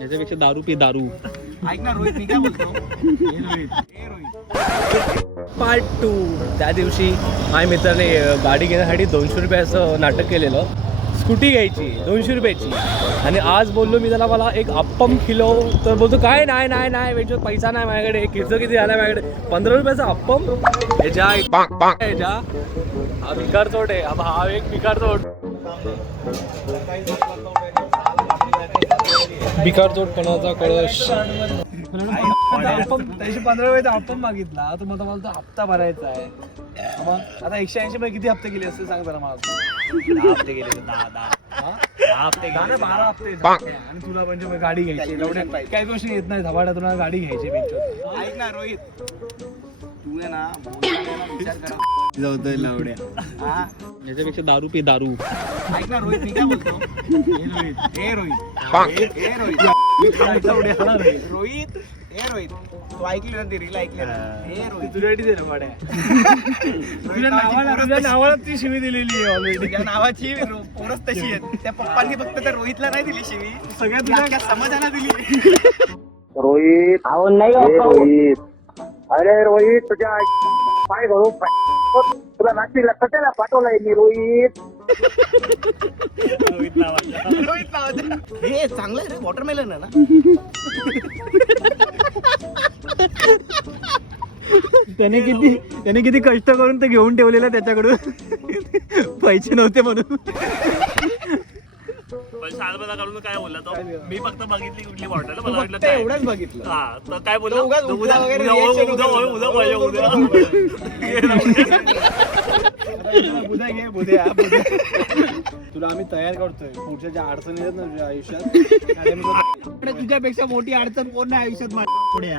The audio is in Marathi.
याच्यापेक्षा दारू पी दारू. ऐक ना रोहित, मी काय बोलतो पार्ट 2. त्या दिवशी माझ्या मित्राने गाडी घेण्यासाठी 200 रुपयाचं नाटक केलेलं. स्कूटी घ्यायची 200 रुपयाची. आणि आज बोललो मी त्याला मला एक अप्पम किलो, तर बोलतो काय नाही नाही नाही वेळ पैसा नाही माझ्याकडे. किती आला माझ्याकडे 15 रुपयाचा अप्पम. ह्याच्या हा भिकार चोट आहे. हा एक भिकार चोट. भिकार चोट कोणाचा कळश. 15 रुपयाचा अप्पम मागितला तर मला तो हप्ता भरायचा आहे. मग आता 180 मध्ये किती हप्ते गेले असते सांग जरा मला. 10 हप्ते गेले. 10 हप्ते गेले. 12 हप्ते. आणि तुला म्हणजे गाडी घ्यायची एवढ्या काही गोष्टी येत नाही. धबाड्या तुला गाडी घ्यायची. ऐक ना रोहित, तू आहे ना विचार कर जाऊतोय लावड्या. याच्यापेक्षा दारू पी दारू. ऐक ना रोहित, मी काय बोलतो रोहित तू ऐकली ना ती रील ऐकली ना. रोहित तुझ्यासाठी दे ना भाड्या. तुझ्या नावाला ती शिवी दिलेली आहे ऑलरेडी. तुझ्या नावाची पोरच तशी आहेत. त्या पप्पांनी फक्त त्या रोहितला नाही दिली शिवी, सगळ्या तुझ्या समाजाला दिली. रोहित रोहित, अरे रोहित तुझ्या पाय घालून तुला नाशिकला कशाला पाठवलाय मी रोहित. रोहित नावाचा हे चांगलं आहे रे, वॉटरमेलन आहे ना. त्याने किती कष्ट करून ते घेऊन ठेवलेलं त्याच्याकडून. पैसे नव्हते म्हणून. काढून काय बोलला तो. मी फक्त बघितली कुठली बॉटल, मला वाटलं ते एवढंच बघितलं. हा तर काय बोलला उगाच उद्या वगैरे reaction उद्या घे बुद्या. तुला आम्ही तयार करतोय पुढच्या ज्या अडचणी आहेत ना तुझ्या आयुष्यात. तुझ्यापेक्षा मोठी अडचण कोण नाही आयुष्यात. पुढे